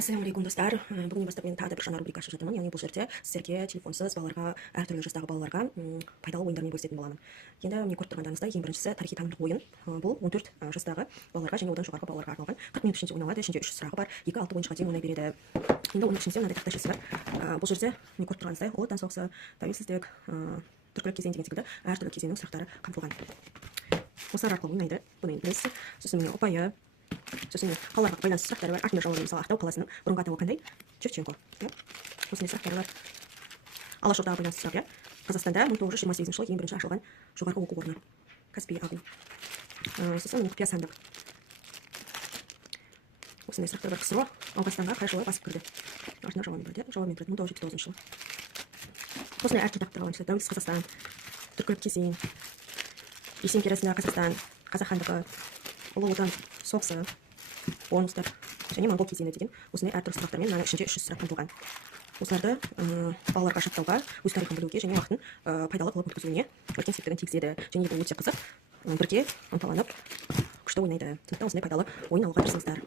Ассалаумағалейкум достар. Бүгіннен бастап мен тағы да бір жаңа рубрика ашып жатырмын. Яғни бұл жерде сіздерге телефонсыз балаларға, әртүрлі жастағы балаларға пайдалы ойындармен бөлісетін боламын. Енді міне көріп тұрғандарыңыздай ең біріншісі тарихи танымдық ойын. Бұл 14 жастағы балаларға және одан жоғарғы балаларға арналған. 40 минут ішінде ойналады. Ішінде 3 сұрағы бар. 2-6 ойыншыға дейін ойнай береді. Енді оның ішінде мынандай тақтайшасы бар. Бұл жерде міне көріп тұрғаныңыздай ұлы отан соғысы, тәуелсіздік, түркілік кезең деген секілді әртүрлі кезеңнің сұрақтары қамтылған. Осылар арқылы ойнайды. Бұны енді білесіз. Сосын міне ұпайы, сосын қалаларға байланысты сұрақтары бар. Артында жауабы мысалы Ақтау қаласының бұрынғы атауы қандай? Шевченко. Осындай сұрақтары бар. Алашордаға байланысты сұрақ, Қазақстанда 1928 жылы ең бірінші ашылған жоғарғы оқу орны. Каспий ағын. Сосын құпия сандық. Осындай сұрақтар бар. КСРО Ауғанстанға қай жылы басып кірді? Артында жауабы бар. Жауабы тұрады 1979 жылы. Осындай әртүрлі тақырыптар алыншы. Тәуелсіз Қазақстан, түркілік кезең, Есен империясындағы Қазақстан, Қазақ хандығы, ұлы отан соғысы, бонустар және моңғол кезеңі деген осындай әртүрлі сұрақтармен мына ішінде 300 сұрақ қамтылған. Осыларды балаларға жаттауға, өз тарихын білуге және уақытын пайдалы қылып өткізуіне үлкен септігін тигізеді. Және бұл өте қызық, бірге ынталанып күшті ойнайды. Сондықтан осындай пайдалы ойын алуға тырысыңыздар.